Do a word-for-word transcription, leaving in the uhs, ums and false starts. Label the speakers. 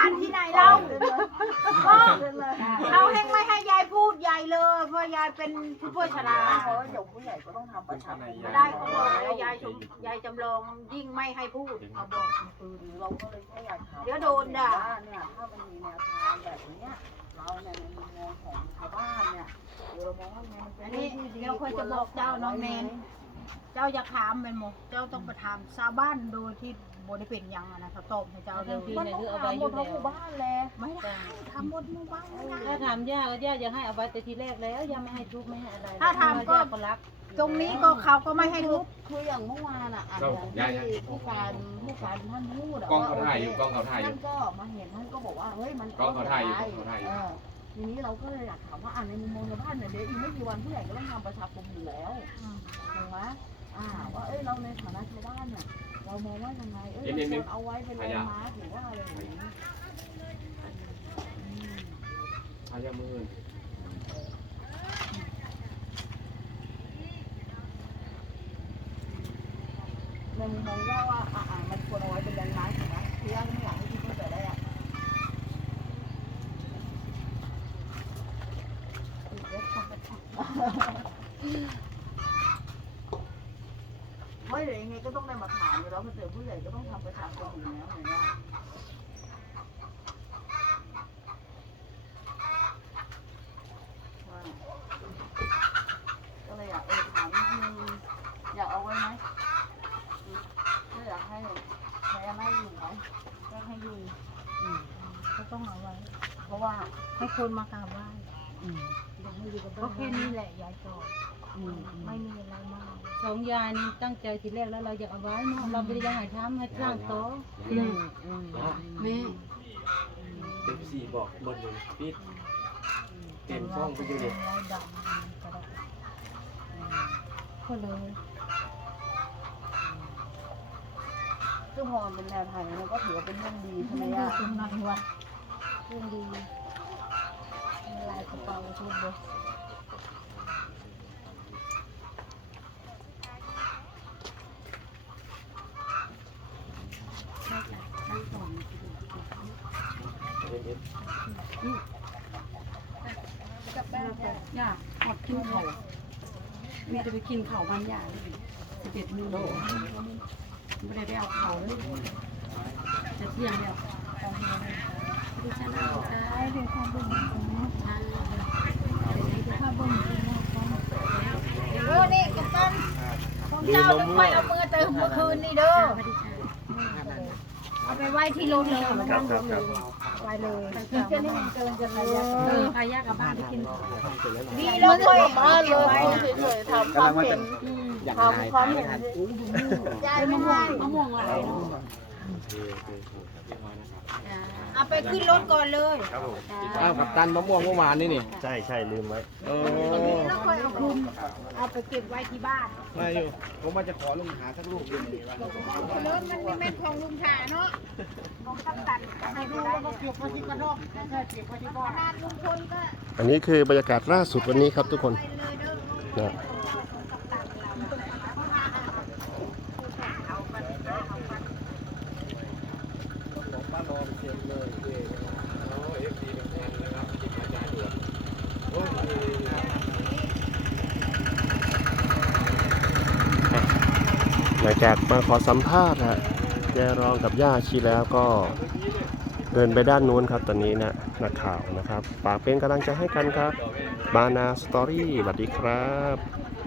Speaker 1: านที่ไหนเล่าเขาแห้งไม่ให้ยายพูดยายเลยเพราะยายเป็นผู้ช่วยชราเพราะเดี๋ยวผู้ใหญ่ก็ต้องทำประชาคมไม่ได้เขาบอกแล้วยายชมยายจำลองยิ่งไม่ให้พูดเขาบอกคือเราก็เลยแค่อยากถามเดี๋ยวโดนด่าเนี่ยถ้ามันมีแนวทางแบบนี้เราเนี่ยในมุมมองของชาวบ้านเนี่ยเรามองว่ามันเป็นนี่เดี๋ยวค่อยจะบอกเจ้าน้องแนนเจ้าอย่าถามเป็นหมดเจ้าต้องไปถามชาวบ้านโดยที่บริเป็นยังนะเขาตอบให้เจ้าเลยมันต้องถามหมดทั้งหมู่บ้านเลยไม่ได้ทำหมดหมู่บ้าน
Speaker 2: ถ้าถามย่าก็ย่าจะให้เอาไว้แต่ทีแรกแล้วย่าไม่ให้ทุบไม่ให้อะไร
Speaker 1: ถ้าถามก็รักตรงนี้ก็เขาก็ไม่ให้ทุบ
Speaker 3: คืออย่างเมื่อวานอ่ะอ่านที่ผู้การผู้การท่านพูด
Speaker 4: กล้องเขาถ่ายอยู่กล้องเขาถ่ายอยู่
Speaker 3: ท่านก็มาเห็นท่านก็บอกว่าเฮ้ยมัน
Speaker 4: กล้องเขาถ่ายอยู่กล้องเขาถ่ายอยู่
Speaker 3: ทีนี้เราก็เลยอยากถามว่าอ่าในมุมมองชาวบ้านเนี่ยเดี๋ยวอีกไม่กี่วันผู้ใหญ่ก็ต้องทำประชาคมอยู่แล้วถูกไหมอ่าว่าเอ้ยเราในฐานะชาวบ้านเนี่ยเรามองว่ายังไงเอ้ยเราเอาไว้เป็นแลนด์มาร์คหรือว่าอะไรอย่างนี้
Speaker 4: พายามือ
Speaker 3: ในมุมมองย่าว่าอ่ามันควรเอาไว้เป็นแลนด์มาร์คถูกไหมคือย่าไม่อยากให้ที่พูดแต่แรกไม่เดี๋ยวยังไงก็ต้องได้มาถามอยู่แล้วพอเจอผู้ใหญ่ก็ต้องทำประชาคมอยู่แล้วเห็นไหมก็เลยอยากเออถามนิดนึงอยากเอาไว้ไหมก็อยากให้ใช้อะไรอยู่ไหมก็ให้อยู่
Speaker 1: ก็ต้องเอาไว้
Speaker 3: เพราะว่า
Speaker 1: ให้คนมากราบไหว้ก็แค่นี้แหละยายจอดไม่มีอะไรมาก
Speaker 2: สองยายนี่ตั้งใจทีแรกแล้วเราอยากเอาไว้เนาะเราไม่ได้ยังหาทำให้สร้างโต๊ะ
Speaker 3: แม่
Speaker 4: เด็กสี่บอกหมดเลยปิดเต็มช่องไปดูดิ
Speaker 1: ก็เลย
Speaker 3: ซึ่งพอมันเป็นแนวทางนี้มันก็ถือว่าเป็นเรื่องดีใช่ไหมอ่ะ
Speaker 1: ตรงไหนวะเรื่องดีลายกระเป๋าทุกคน
Speaker 3: ย่าหอดกินเขาแม่จะไปกินเขาบ้านย่าสิบเอ็ดโมงไม่ได้ไปเอาเขาเลยจะเที่ยงแล้วดิฉันเอาได้เป็นความบุญของน้องชายความบุญของน้องของ
Speaker 1: เออนี่กับกันของเจ้าต้องไปเอามือเติมเมื่อคืนนี่เด้อเอาไปไว้ที่รถเลยไปเลยแค่นี้มันเกินจะพายาก
Speaker 3: เออพายากกับบ้านไปกิน
Speaker 1: ดีแล้วเลย
Speaker 3: บ้านเลยเฉยๆทำความเห็นทำความเห็น
Speaker 1: ยายไม่ให้
Speaker 3: มะม่วงอะไร
Speaker 1: เอาไปขึ้นรถก่อนเลย
Speaker 4: อ้าวกับตันมะม่วงเมื่อวานนี่นี่
Speaker 5: ใช่ใช่ลืมไว้
Speaker 4: เออ
Speaker 1: แล้วค่อยเอาคืนเอาไปเก็บไว้ที่บ้าน
Speaker 4: ไม่อยู่ผมว่าจะขอลุงหาสักลูกนึง
Speaker 1: รถมันไม่แม่นของลุงหาเนาะของกัปตันให้ดูแล้วก็เก็บไว้ที่กระดองแล้วก็เก็บไว้ที่บ้านขนาดลุงพลก็
Speaker 5: อันนี้คือบรรยากาศล่าสุดวันนี้ครับทุกคนนะหลังจากมาขอสัมภาษณ์ฮะยายรองกับย่าชีแล้วก็เดินไปด้านนู้นครับตอนนี้นะนักข่าวนะครับฝากเป็นกำลังใจให้กันครับบานาสตอรี่สวัสดีครับ